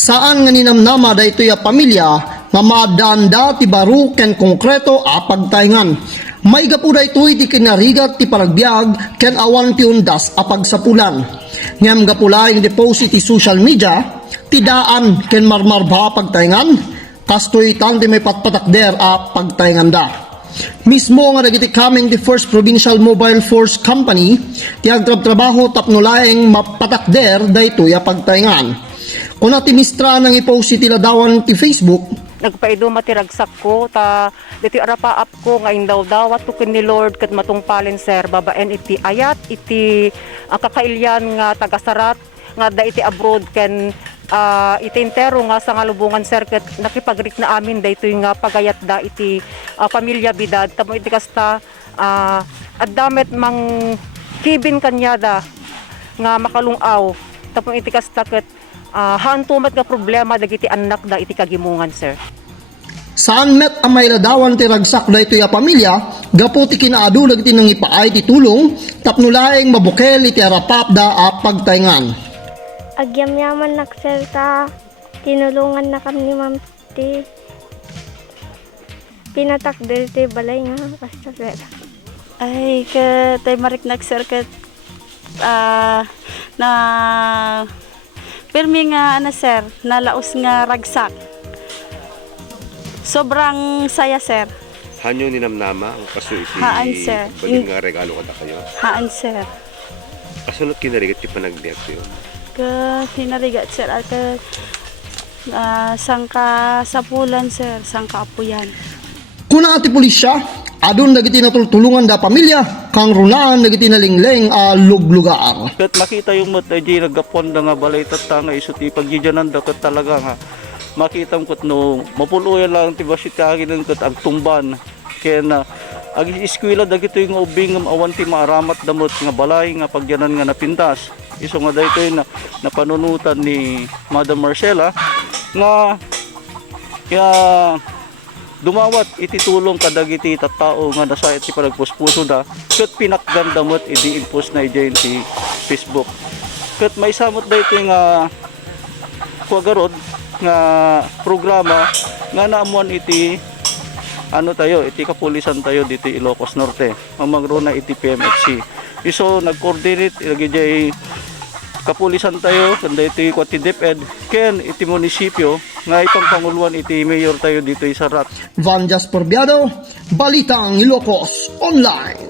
Saan nga ninamnama daytoy a pamilya nga madanda ti baro ken konkreto a pagtayngan. May gapu daytoy ti kinarigat ti paragbiag ken awan ti undas a pagsapulan. Ngem gapulaing deposit ti social media ti daan ken marmarba pagtayngan kastoy tan ti may patpatakder a pagtayngan da. Mismo nga dagiti kaming the first provincial mobile force company ti agtrabaho tapno laeng mapatakder daytoy a pagtayngan. Kung natimistra nang ipost ti ladawan ti Facebook, nagpaido matiragsak ko ta diti arapaap ko nga indaw dawat to ken ni Lord ket matungpalen sir babaen iti ayat iti kakailyan nga tagasarat nga da iti abroad ken iti entero nga sa ngalubungan sir ket nakipagrik na amin daytoy nga pagayat da iti pamilya bidad tamo iti kasta addamet mang kibin kanyada nga makalungaw tapos iti kasta ket hantumat nga problema dagiti anak da iti kagimungan sir. Saan met ang may ladawan ti ragsak daytoy a pamilya gapu ti kinaadu dagiti nang ipaay ti tulong tapno laeng mabukel iti arapap da a pagtayngan. Agyamyaman naksel ta tinulungan na kami ni Ma'am ti pinatakder ti balay nga basta sir. Ay ket tay marik nagsir ket na pirmi nga sir nalaos nga ragsak. Sobrang saya sir. Hanyo ninamnama ang kaso iti Haan sir. Baling nga regalo kada kayo. Haan sir. Kasunod kinarigat ti panagbiag yun. Ke hinarigat sir at sangka sapulan sir, sangka apuyan. Kuna ati pulisya, adun dagiti natultulungan da pamilya kang runaan dagiti nalingleng a luglugar. Ket makita yung mat ay nagapon da nga balay tatta nga iso ti paggijanan da ket talaga nga makita mo ket no mapuluyan lang ti basit kaginan ket ag tumban ken ag eskwela dagitoy nga ubing nga awan ti maaramat damot nga balay nga pagyanan nga napintas. Iso nga daytoy na napanunutan ni Madam Marcela nga dumawat iti tulong kadagiti tattao nga nasa iti panagpuspuso da ket pinakganda met idi impos na iti Facebook ket may samot daytoy nga kuagarod nga programa nga naamuan iti tayo iti kapulisan tayo dito Ilocos Norte mamangrona iti PMFC iso nag-coordinate ilagay kapulisan tayo kanda iti kwati DepEd ken iti munisipyo nga itong panguluan iti mayor tayo dito sa Rat. Van Jasper Biado, Balitang Ilocos Online.